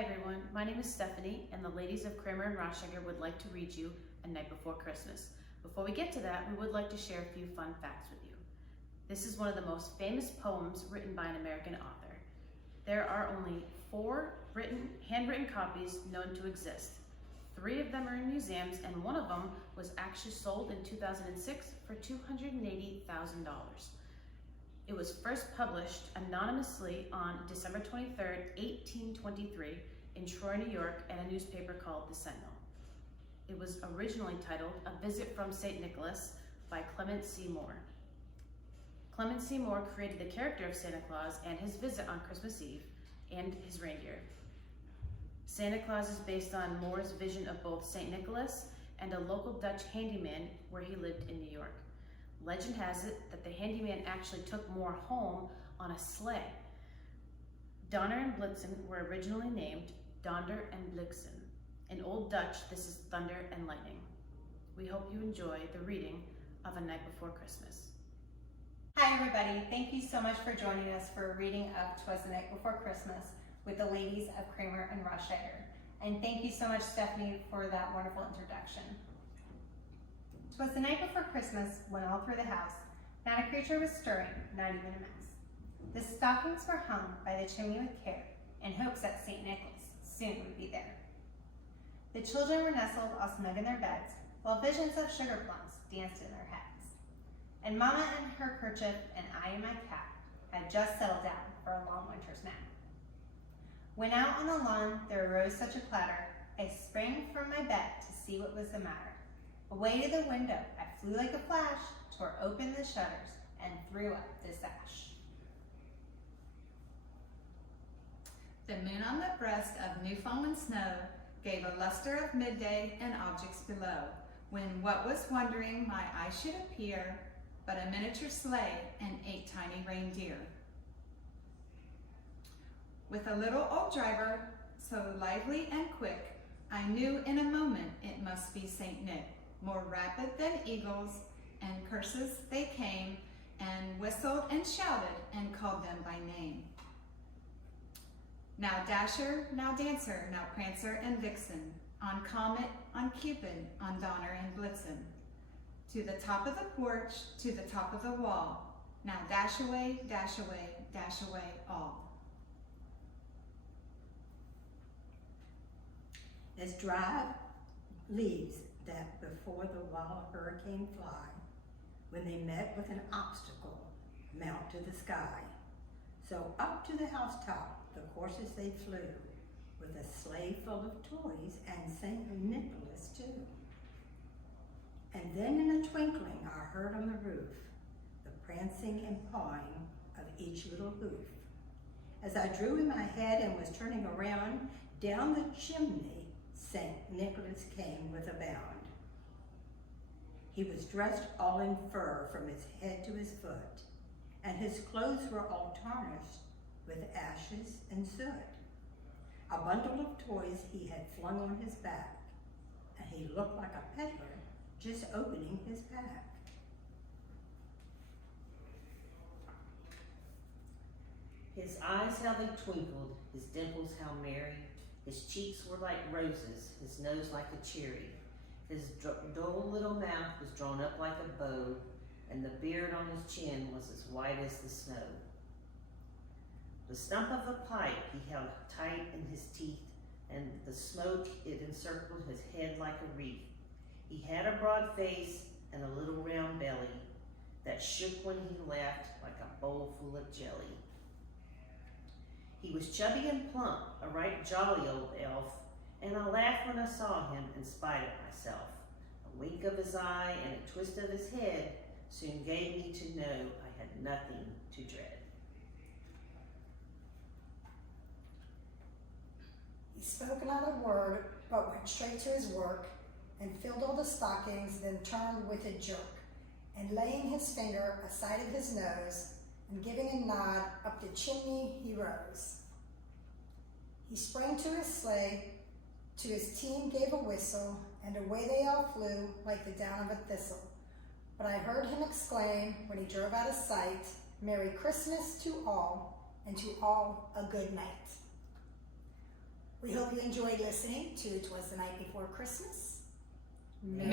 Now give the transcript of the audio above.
Hi everyone, my name is Stephanie and the ladies of Cramer Rauchegger would like to read you A Night Before Christmas. Before we get to that, we would like to share a few fun facts with you. This is one of the most famous poems written by an American author. There are only 4 handwritten copies known to exist. 3 of them are in museums and one of them was actually sold in 2006 for $280,000. It was first published anonymously on December 23rd, 1823 in Troy, New York at a newspaper called The Sentinel. It was originally titled A Visit from St. Nicholas by Clement C. Moore. Clement C. Moore created the character of Santa Claus and his visit on Christmas Eve and his reindeer. Santa Claus is based on Moore's vision of both St. Nicholas and a local Dutch handyman where he lived in New York. Legend has it that the handyman actually took Moore home on a sleigh. Donner and Blitzen were originally named Donder and Blitzen. In Old Dutch, this is thunder and lightning. We hope you enjoy the reading of A Night Before Christmas. Hi everybody, thank you so much for joining us for a reading of 'Twas the Night Before Christmas with the ladies of Cramer and Rauchegger. And thank you so much, Stephanie, for that wonderful introduction. 'Twas the night before Christmas, when all through the house not a creature was stirring, not even a mouse. The stockings were hung by the chimney with care, in hopes that St. Nicholas soon would be there. The children were nestled all snug in their beds, while visions of sugar plums danced in their heads. And Mama in her kerchief and I in my cap had just settled down for a long winter's nap. When out on the lawn there arose such a clatter, I sprang from my bed to see what was the matter. Away to the window I flew like a flash, tore open the shutters, and threw up the sash. The moon on the breast of Newfoundland snow gave a luster of midday and objects below, when what was wondering my eye should appear but a miniature sleigh and 8 tiny reindeer. With a little old driver, so lively and quick, I knew in a moment it must be St. Nick. More rapid than eagles, and curses they came, and whistled and shouted and called them by name. Now Dasher, now Dancer, now Prancer and Vixen, on Comet, on Cupid, on Donner and Blitzen. To the top of the porch, to the top of the wall, now dash away, dash away, dash away all. As dry leaves that before the wild hurricane fly, when they met with an obstacle, mount to the sky. So up to the housetop the coursers they flew, with a sleigh full of toys and St. Nicholas too. And then in a twinkling I heard on the roof the prancing and pawing of each little hoof. As I drew in my head and was turning around, down the chimney St. Nicholas came with a bound. He was dressed all in fur from his head to his foot, and his clothes were all tarnished with ashes and soot. A bundle of toys he had flung on his back, and he looked like a peddler just opening his pack. His eyes how they twinkled, his dimples how merry, his cheeks were like roses, his nose like a cherry. His dull little mouth was drawn up like a bow, and the beard on his chin was as white as the snow. The stump of a pipe he held tight in his teeth, and the smoke it encircled his head like a wreath. He had a broad face and a little round belly that shook when he laughed like a bowl full of jelly. He was chubby and plump, a right jolly old elf, and I laughed when I saw him in spite of myself. A wink of his eye and a twist of his head soon gave me to know I had nothing to dread. He spoke not a word, but went straight to his work, and filled all the stockings, then turned with a jerk, and laying his finger aside of his nose, and giving a nod up the chimney he rose. He sprang to his sleigh, to his team gave a whistle, and away they all flew like the down of a thistle. But I heard him exclaim, when he drove out of sight, Merry Christmas to all, and to all a good night. We hope you enjoyed listening to 'Twas the Night Before Christmas. Merry